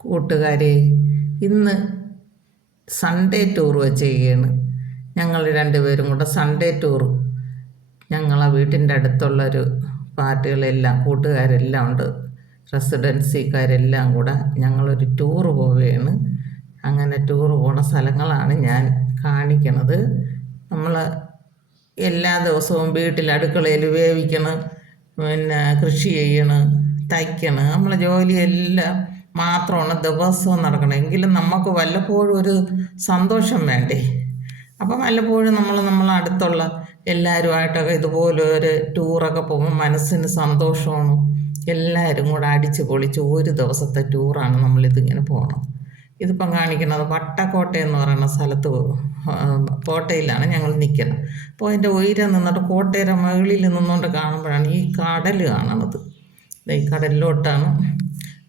കൂട്ടുകാരെ ഇന്ന് Sunday tour ചെയ്യുകയാണ് ഞങ്ങൾ രണ്ടുപേരും കൂടെ സൺഡേ ടൂർ ഞങ്ങളെ വീട്ടിന്റെ അടുത്തുള്ളൊരു പാർട്ടികളെല്ലാം കൂട്ടുകാരെല്ലാം ഉണ്ട്. റെസിഡൻസിക്കാരെല്ലാം കൂടെ ഞങ്ങളൊരു ടൂർ പോവുകയാണ് അങ്ങനെ ടൂർ പോണ സ്ഥലങ്ങളാണ് ഞാൻ കാണിക്കണത്. നമ്മൾ എല്ലാ ദിവസവും വീട്ടിൽ അടുക്കളയിൽ വേവിക്കണം പിന്നെ കൃഷി ചെയ്യണം തയ്ക്കണം. നമ്മളെ ജോലിയെല്ലാം മാത്രമാണ് ദിവസവും നടക്കണം. എങ്കിലും നമുക്ക് വല്ലപ്പോഴും ഒരു സന്തോഷം വേണ്ടേ? അപ്പം വല്ലപ്പോഴും നമ്മൾ നമ്മളെ അടുത്തുള്ള എല്ലാവരുമായിട്ടൊക്കെ ഇതുപോലെ ഒരു ടൂറൊക്കെ പോകുമ്പോൾ മനസ്സിന് സന്തോഷമാണ്? എല്ലാവരും കൂടെ അടിച്ച് പൊളിച്ച് ഒരു ദിവസത്തെ ടൂറാണ് നമ്മളിതിങ്ങനെ പോകണം ഇതിപ്പം കാണിക്കുന്നത് വട്ടക്കോട്ട എന്ന് പറയുന്ന സ്ഥലത്ത് കോട്ടയിലാണ് ഞങ്ങൾ നിൽക്കുന്നത്. അപ്പോൾ അതിന്റെ ഉയരം നിന്നിട്ട് കോട്ടയുടെ മുകളിൽ നിന്നുകൊണ്ട് കാണുമ്പോഴാണ് ഈ കടൽ കാണുന്നത്. ഈ കടലിലോട്ടാണ്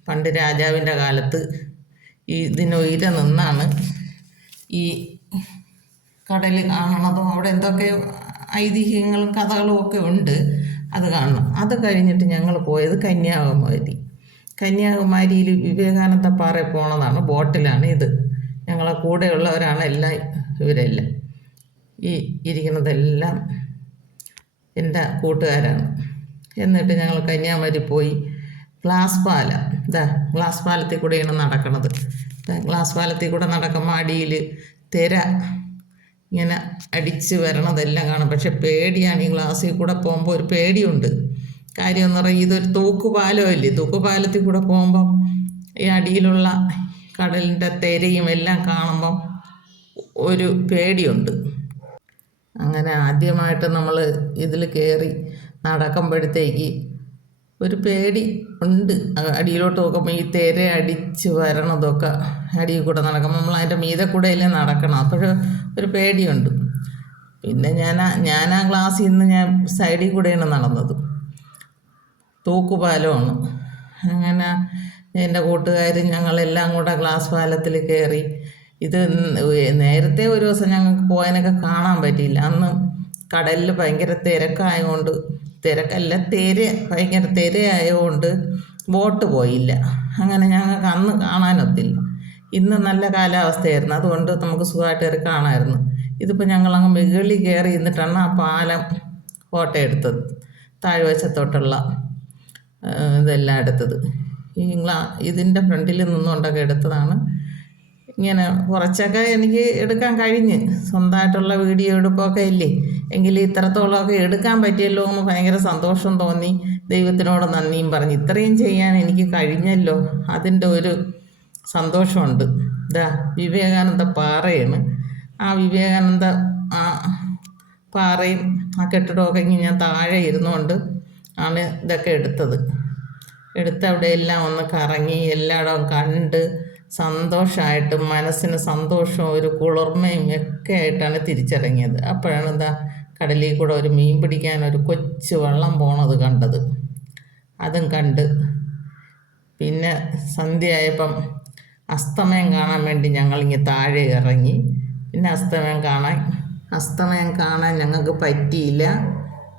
പണ്ട് രാജാവിന്റെ കാലത്ത് ഈ ഇതിനുയര നിന്നാണ് ഈ കടൽ കാണണതും അവിടെ എന്തൊക്കെ ഐതിഹ്യങ്ങളും കഥകളും ഒക്കെ ഉണ്ട് അത് കാണണം. അത് കഴിഞ്ഞിട്ട് ഞങ്ങൾ പോയത് കന്യാകുമാരി. കന്യാകുമാരിയിൽ വിവേകാനന്ദ പാറയിൽ പോണതാണ് ബോട്ടിലാണ് ഇത്. ഞങ്ങളെ കൂടെയുള്ളവരാണ് എല്ലാം ഇവരെല്ലാം. ഈ ഇരിക്കുന്നതെല്ലാം എന്റെ കൂട്ടുകാരാണ്. എന്നിട്ട് ഞങ്ങൾ കന്യാകുമാരി പോയി. ഗ്ലാസ് പാലം. ഇതാ ഗ്ലാസ് പാലത്തിൽ കൂടെയാണ് നടക്കണത്. ദാ ഗ്ലാസ് പാലത്തിൽ കൂടെ നടക്കുമ്പോൾ അടിയിൽ തിര ഇങ്ങനെ അടിച്ച് വരണതെല്ലാം കാണും. പക്ഷെ പേടിയാണ് ഈ ഗ്ലാസ്സിൽ കൂടെ പോകുമ്പോൾ ഒരു പേടിയുണ്ട്. കാര്യം എന്ന് പറയുന്നത് ഇതൊരു തൂക്കുപാലമല്ലേ തൂക്കുപാലത്തിൽ കൂടെ പോകുമ്പം ഈ അടിയിലുള്ള കടലിന്റെ തിരയും എല്ലാം കാണുമ്പം ഒരു പേടിയുണ്ട്. അങ്ങനെ ആദ്യമായിട്ട് നമ്മൾ ഇതിൽ കയറി നടക്കുമ്പോഴത്തേക്ക് ഒരു പേടി ഉണ്ട്. അടിയിലോട്ട് നോക്കുമ്പോൾ ഈ തേരെ അടിച്ച് വരണതൊക്കെ അടിയിൽ കൂടെ നടക്കുമ്പോൾ നമ്മൾ അതിന്റെ മീതെ കൂടെയല്ലേ നടക്കണം. അപ്പോഴും ഒരു പേടിയുണ്ട്. പിന്നെ ഞാൻ ഞാൻ ആ ക്ലാസ്സിൽ നിന്ന് ഞാൻ സൈഡിൽ കൂടെയാണ് നടന്നത്. തൂക്കുപാലമാണ് അങ്ങനെ എന്റെ കൂട്ടുകാരും ഞങ്ങളെല്ലാം കൂടെ ഗ്ലാസ് പാലത്തിൽ കയറി. ഇത് നേരത്തെ ഒരു ദിവസം ഞങ്ങൾക്ക് പോകാനൊക്കെ കാണാൻ പറ്റിയില്ല. അന്ന് കടലിൽ ഭയങ്കര തിരക്കായതുകൊണ്ട് തിരക്കല്ല തേര് ഭയങ്കര തിരയായതുകൊണ്ട് ബോട്ട് പോയില്ല. അങ്ങനെ ഞങ്ങൾക്ക് അന്ന് കാണാനൊത്തില്ല. ഇന്ന് നല്ല കാലാവസ്ഥയായിരുന്നു. അതുകൊണ്ട് നമുക്ക് സുഖമായിട്ട് കയറി കാണാമായിരുന്നു ഇതിപ്പോൾ ഞങ്ങളങ്ങ് മുകളിൽ കയറി ഇന്നിട്ടാണ് ആ പാലം ഫോട്ടോ എടുത്തത് താഴ്വശത്തോട്ടുള്ള ഇതെല്ലാം എടുത്തത്. ഈ ഇതിന്റെ ഫ്രണ്ടിൽ നിന്നുകൊണ്ടൊക്കെ എടുത്തതാണ്. ഇങ്ങനെ കുറച്ചൊക്കെ എനിക്ക് എടുക്കാൻ കഴിഞ്ഞ്. സ്വന്തമായിട്ടുള്ള വീഡിയോ എടുപ്പൊക്കെ ഇല്ലേ? എങ്കിൽ ഇത്രത്തോളമൊക്കെ എടുക്കാൻ പറ്റിയല്ലോ എന്ന് ഭയങ്കര സന്തോഷം തോന്നി. ദൈവത്തിനോട് നന്ദിയും പറഞ്ഞു. ഇത്രയും ചെയ്യാൻ എനിക്ക് കഴിഞ്ഞല്ലോ. അതിന്റെ ഒരു സന്തോഷമുണ്ട്. ഇതാ വിവേകാനന്ദ പാറയാണ്. ആ വിവേകാനന്ദ ആ പാറയും ആ കെട്ടിടമൊക്കെ ഇങ്ങനെ ഞാൻ താഴെ ഇരുന്നുകൊണ്ട് ആണ് ഇതൊക്കെ എടുത്തത്. എടുത്ത് അവിടെ എല്ലാം ഒന്ന് കറങ്ങി എല്ലായിടവും കണ്ട് സന്തോഷമായിട്ടും മനസ്സിന് സന്തോഷവും ഒരു കുളിർമയും ഒക്കെ ആയിട്ടാണ് തിരിച്ചിറങ്ങിയത്. അപ്പോഴാണ് എന്താ കടലിൽ കൂടെ ഒരു മീൻ പിടിക്കാൻ ഒരു കൊച്ചു വള്ളം പോണത് കണ്ടത്. അതും കണ്ട്. പിന്നെ സന്ധ്യയായപ്പം അസ്തമയം കാണാൻ വേണ്ടി ഞങ്ങളിങ്ങ് താഴെ ഇറങ്ങി. പിന്നെ അസ്തമയം കാണാൻ അസ്തമയം കാണാൻ ഞങ്ങൾക്ക് പറ്റിയില്ല.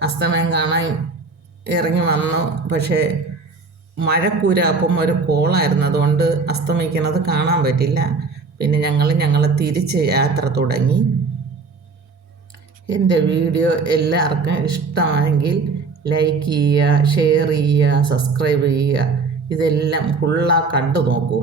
അസ്തമയം കാണാൻ ഇറങ്ങി വന്നു. പക്ഷേ മഴക്കൂരാപ്പം ഒരു കോളായിരുന്നു. അതുകൊണ്ട് അസ്തമിക്കുന്നത് കാണാൻ പറ്റില്ല. പിന്നെ ഞങ്ങൾ ഞങ്ങളെ തിരിച്ച് യാത്ര തുടങ്ങി. എന്റെ വീഡിയോ എല്ലാവർക്കും ഇഷ്ടമായെങ്കിൽ ലൈക്ക് ചെയ്യുക ഷെയർ ചെയ്യുക സബ്സ്ക്രൈബ് ചെയ്യുക. ഇതെല്ലാം ഫുള്ളാ കണ്ടു നോക്കൂ.